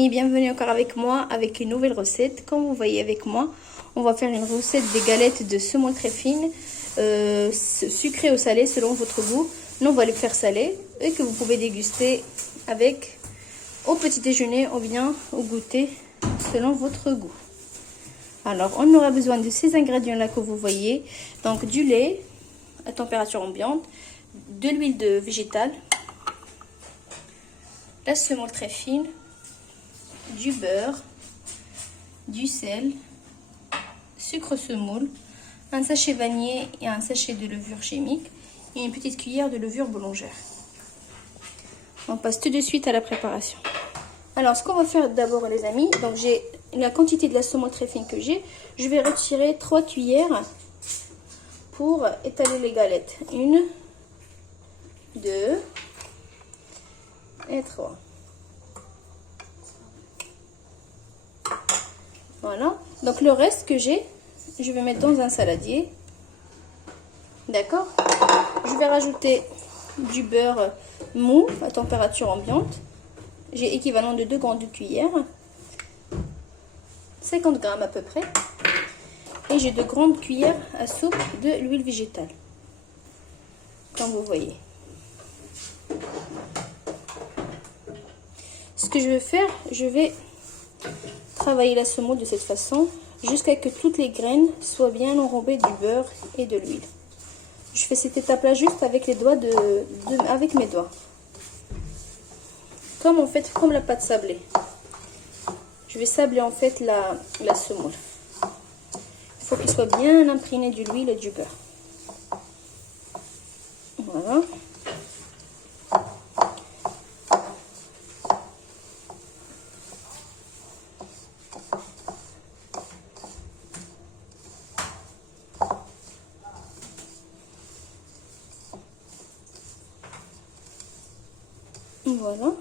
amis, bienvenue encore avec moi avec une nouvelle recette. Comme vous voyez avec moi, on va faire une recette des galettes de semoule très fines, sucrées ou salées selon votre goût. Nous on va les faire salées et que vous pouvez déguster avec au petit déjeuner ou bien au goûter selon votre goût. Alors on aura besoin de ces ingrédients là que vous voyez, donc du lait à température ambiante, de l'huile végétale, la semoule très fine, du beurre, du sel, sucre semoule, un sachet vanillé et un sachet de levure chimique et une petite cuillère de levure boulangère. On passe tout de suite à la préparation. Alors ce qu'on va faire d'abord les amis, donc j'ai la quantité de la semoule très fine que j'ai, je vais retirer 3 cuillères pour étaler les galettes. 1, 2 et 3. Voilà, donc le reste que j'ai, je vais mettre dans un saladier. D'accord. Je vais rajouter du beurre mou à température ambiante. J'ai équivalent de 2 grandes cuillères. 50 grammes à peu près. Et j'ai 2 grandes cuillères à soupe de l'huile végétale. Comme vous voyez. Ce que je vais faire, je vais travailler la semoule de cette façon jusqu'à ce que toutes les graines soient bien enrobées du beurre et de l'huile. Je fais cette étape là juste avec les doigts avec mes doigts, comme en fait comme la pâte sablée. Je vais sabler en fait la semoule. Il faut qu'il soit bien imprégné de l'huile et du beurre. Voilà. Voilà.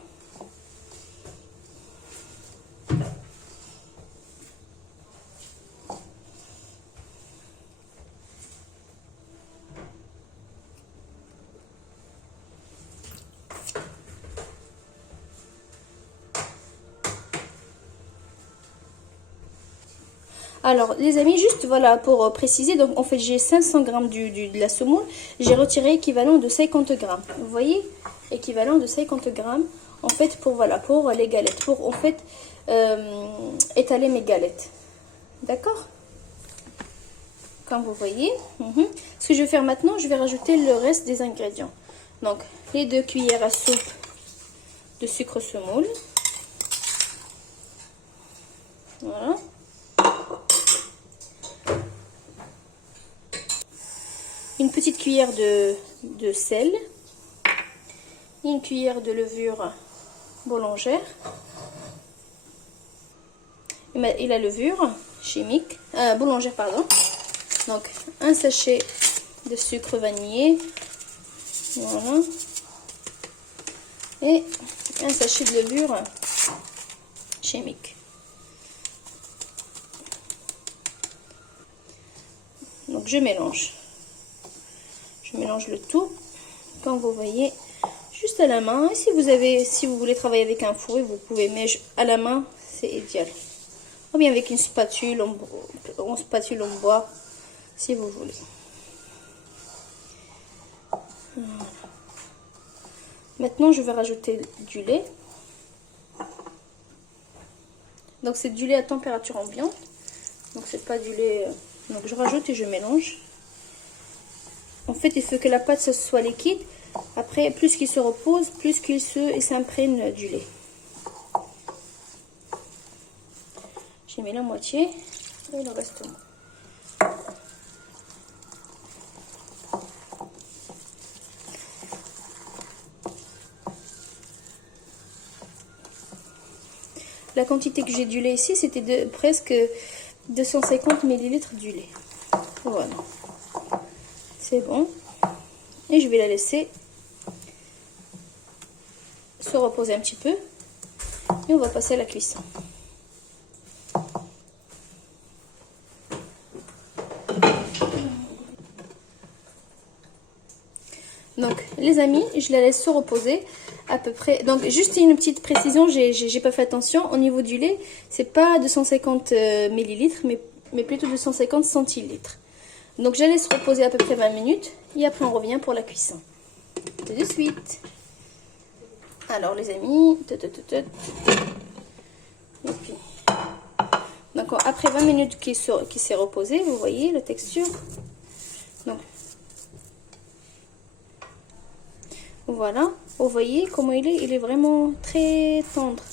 Alors les amis, juste voilà pour préciser, donc en fait j'ai 500 grammes de la semoule, j'ai retiré équivalent de 50 grammes. Vous voyez, équivalent de 50 grammes en fait pour voilà pour les galettes, pour en fait étaler mes galettes. D'accord? Comme vous voyez. Ce que je vais faire maintenant, je vais rajouter le reste des ingrédients. Donc les 2 cuillères à soupe de sucre semoule. Voilà. Une petite cuillère de sel, une cuillère de levure boulangère et la levure chimique, boulangère pardon. Donc un sachet de sucre vanillé, voilà, et un sachet de levure chimique. Donc je mélange. Je mélange le tout, comme vous voyez, juste à la main. Et si vous voulez travailler avec un fouet, vous pouvez, mais à la main, c'est idéal. Ou bien avec une spatule en bois, si vous voulez. Voilà. Maintenant, je vais rajouter du lait. Donc c'est du lait à température ambiante. Donc c'est pas du lait. Donc je rajoute et je mélange. En fait, il faut que la pâte soit liquide. Après, plus qu'il se repose, plus qu'il s'imprègne du lait. J'ai mis la moitié et le reste. La quantité que j'ai du lait ici, c'était de presque 250 ml du lait. Voilà. C'est bon. Et je vais la laisser se reposer un petit peu. Et on va passer à la cuisson. Donc les amis, je la laisse se reposer. à peu près. Donc juste une petite précision, j'ai pas fait attention. Au niveau du lait, c'est pas 250 millilitres, mais plutôt 250 centilitres. Donc je laisse reposer à peu près 20 minutes et après on revient pour la cuisson. Tout de suite. Alors les amis, et puis donc après 20 minutes qui s'est reposé, vous voyez la texture. Donc voilà, vous voyez comment il est vraiment très tendre.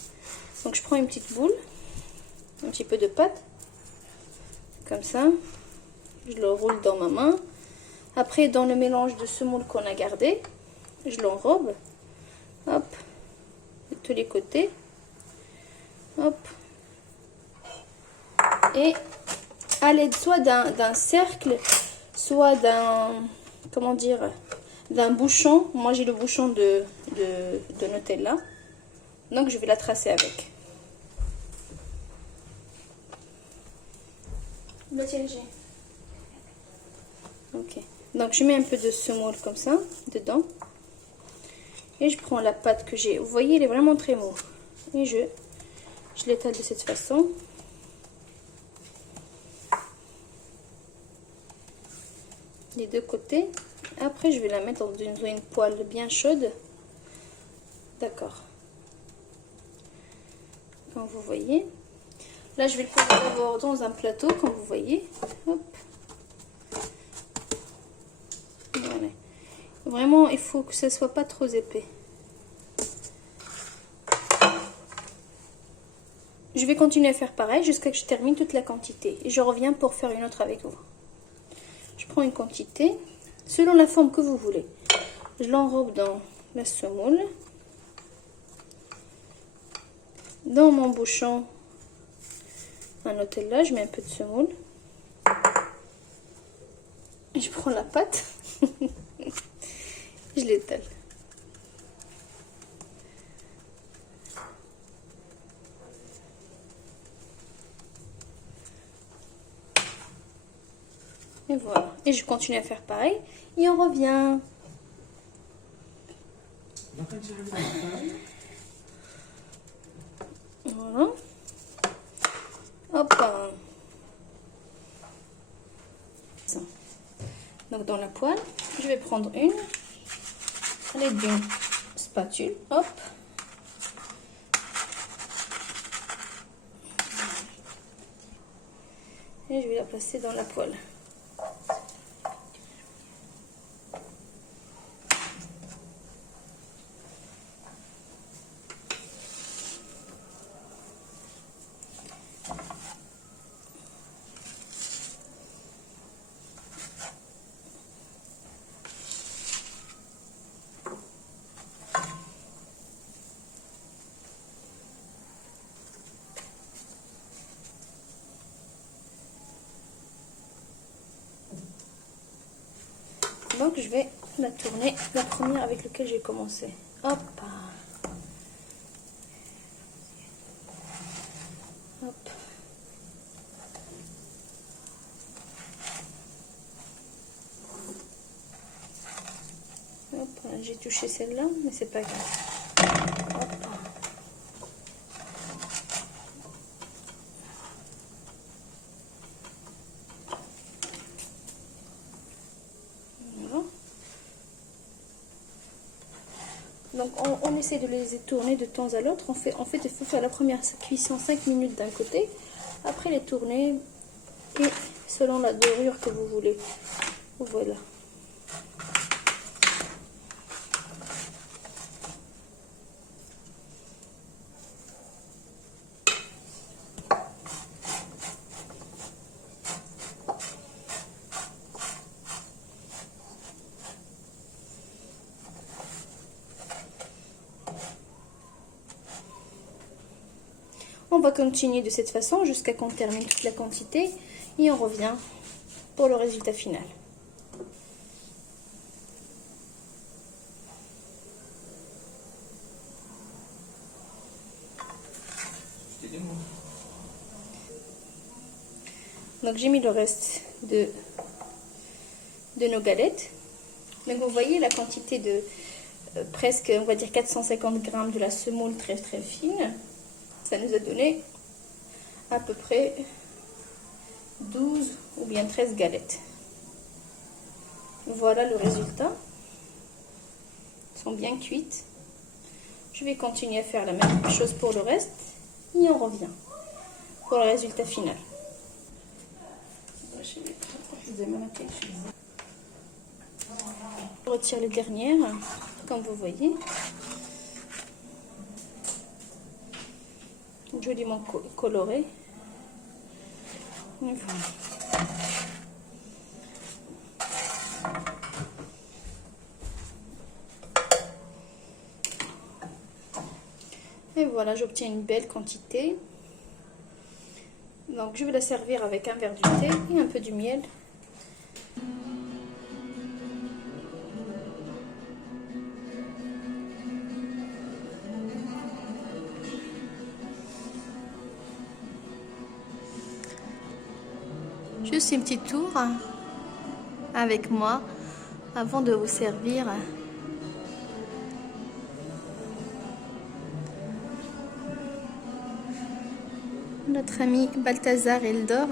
Donc je prends une petite boule, un petit peu de pâte, comme ça, je le roule dans ma main. Après dans le mélange de semoule qu'on a gardé, je l'enrobe, hop, de tous les côtés, hop, et à l'aide soit d'un cercle, soit d'un, comment dire, d'un bouchon. Moi j'ai le bouchon de Nutella, donc je vais la tracer avec. Ok, donc je mets un peu de semoule comme ça dedans et je prends la pâte que j'ai. Vous voyez, elle est vraiment très mou et je l'étale de cette façon. Les deux côtés. Après je vais la mettre dans une poêle bien chaude. D'accord, comme vous voyez. Là je vais le poser d'abord dans un plateau, comme vous voyez. Hop. Voilà. Vraiment il faut que ça soit pas trop épais. Je vais continuer à faire pareil jusqu'à ce que je termine toute la quantité et je reviens pour faire une autre avec vous. Je prends une quantité selon la forme que vous voulez. Je l'enrobe dans la semoule, dans mon bouchon à Nutella, je mets un peu de semoule. Je prends la pâte, je l'étale. Et voilà. Et je continue à faire pareil. Et on revient. Voilà. Hop. Donc dans la poêle, je vais prendre une à l'aide d'une spatule. Hop. Et je vais la placer dans la poêle. Donc je vais la tourner, la première avec laquelle j'ai commencé. Hop. Hop. Hop, j'ai touché celle-là, mais c'est pas grave. Hop. Donc on essaie de les tourner de temps à l'autre. En fait, il faut faire la première cuisson 5 minutes d'un côté, après les tourner et selon la dorure que vous voulez. Voilà. On va continuer de cette façon jusqu'à qu'on termine toute la quantité et on revient pour le résultat final. Donc j'ai mis le reste de nos galettes. Donc vous voyez la quantité presque, on va dire 450 grammes de la semoule très très fine. Ça nous a donné à peu près 12 ou bien 13 galettes. Voilà le résultat. Elles sont bien cuites. Je vais continuer à faire la même chose pour le reste et on revient pour le résultat final. Je retire les dernières, comme vous voyez. Joliment coloré. Et voilà. Et voilà, j'obtiens une belle quantité. Donc je vais la servir avec un verre du thé et un peu du miel. Juste un petit tour avec moi avant de vous servir. Notre ami Balthazar Eldor.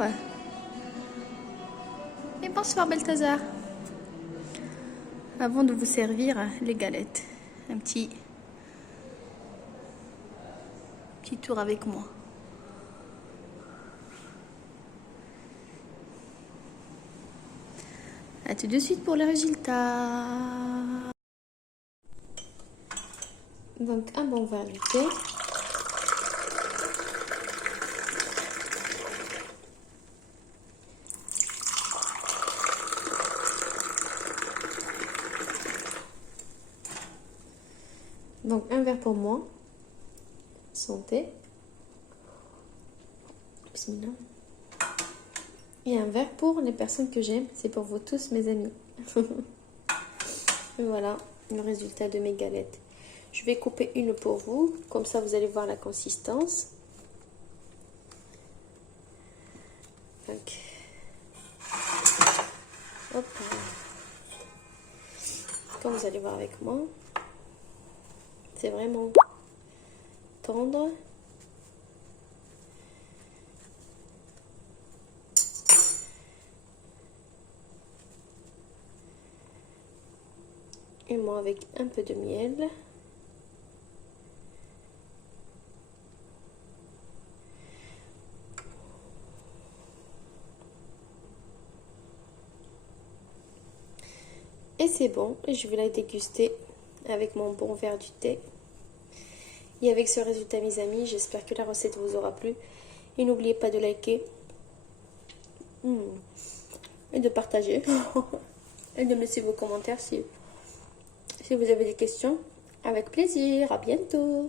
Et bonsoir Balthazar. Avant de vous servir les galettes, un petit tour avec moi. À tout de suite pour le résultat. Donc un bon verre de thé. Donc un verre pour moi. Santé. Bismillah. Et un verre pour les personnes que j'aime. C'est pour vous tous mes amis. Et voilà le résultat de mes galettes. Je vais couper une pour vous. Comme ça vous allez voir la consistance. Donc. Hop. Comme vous allez voir avec moi. C'est vraiment tendre. Et moi avec un peu de miel. Et c'est bon, et je vais la déguster avec mon bon verre du thé. Et avec ce résultat mes amis, j'espère que la recette vous aura plu. Et n'oubliez pas de liker et de partager et de me laisser vos commentaires si vous avez des questions. Avec plaisir, à bientôt.